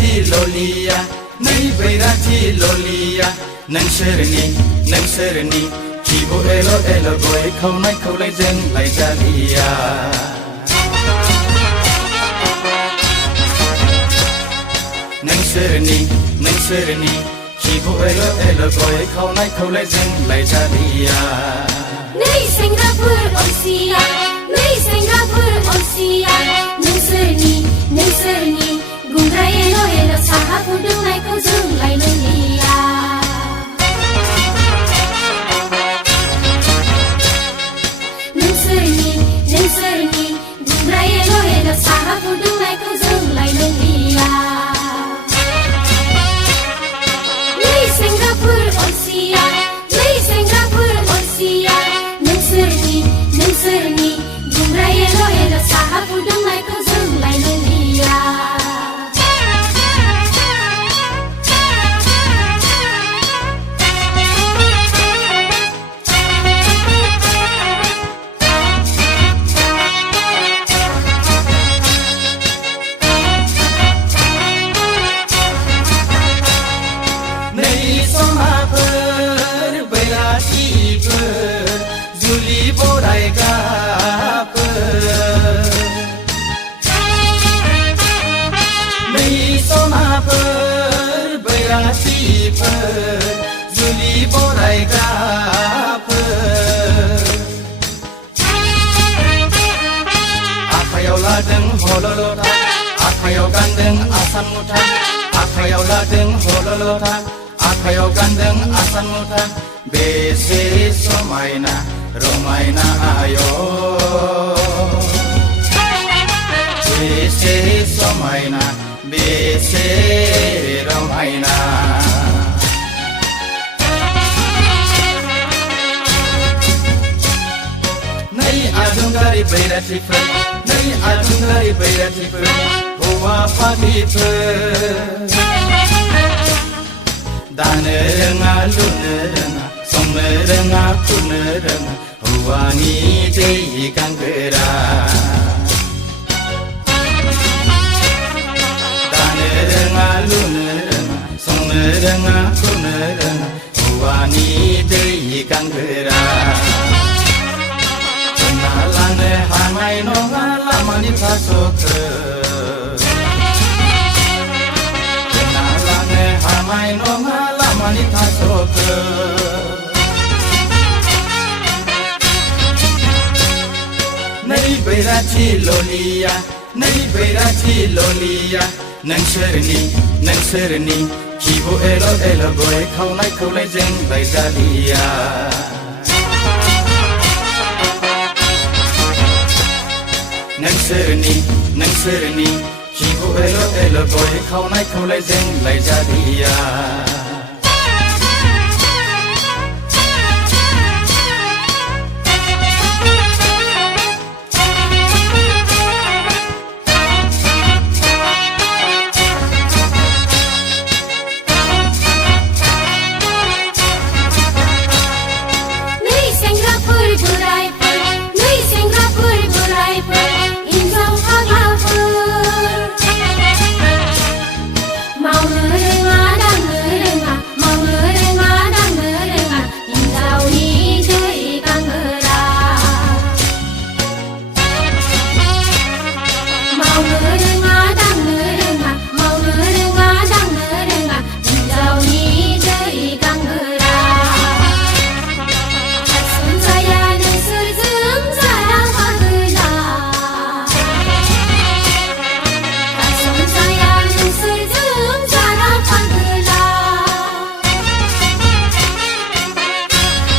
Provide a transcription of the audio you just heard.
बैराथि ललिया नै बैराथि ललिया नोंसोरनि खिबु एल' एल' गय खावनाय खावलायजों लायजालिया नोंसोरनि खिबु एल' एल' गय खावनाय खावलायजों लायजालिया नै सेंग्राफोर अलसिया नोंसोरनि गुंग्रा एल' एल' साहा फुदुंनायखौ जों लायलिया नोंसोरनि गुंग्रा एल' एल' साहा फुदुंनायखौ जों लायलिया नै सेंग्राफोर अलसिया नोंसोरनि गुंग्रा एल' एल' साहा फुदुंनायखौ जों लायलिया नै सनाफोर बैराथिफोर जुलि बरायग्राफोर नै सनाफोर बैराथिफोर जुलि बरायग्राफोर आखायाव लादों हल'लथा आखायाव गानदों आसान मुथा आखायाव लादों हल'लथा आखायाव गानदों आसान मुथा बेसे समायना रमायना आय बेसे समायना बेसे रमायना नै आदुंगारि बैराथिफोर हौवा फाग्लिफोर दानो रोङा लुनो रोङा संनो रोङा खुरनो रोङा हौवानि दै गांगोरा दानो रोङा लुनो रोङा संनो रोङा खुरनो रोङा हौवानि दै गांगोरा होना लानो हानाय नङा लामानि थास'खो होना लानो हानाय नङा लामानि थास'खो नै बैराथि ललिया नोंसोरनि खिबु एल' एल' गय खावनाय खावलायजों लायजालिया नोंसोरनि खिबु एल' एल' गय खावनाय खावलायजों लायजालिया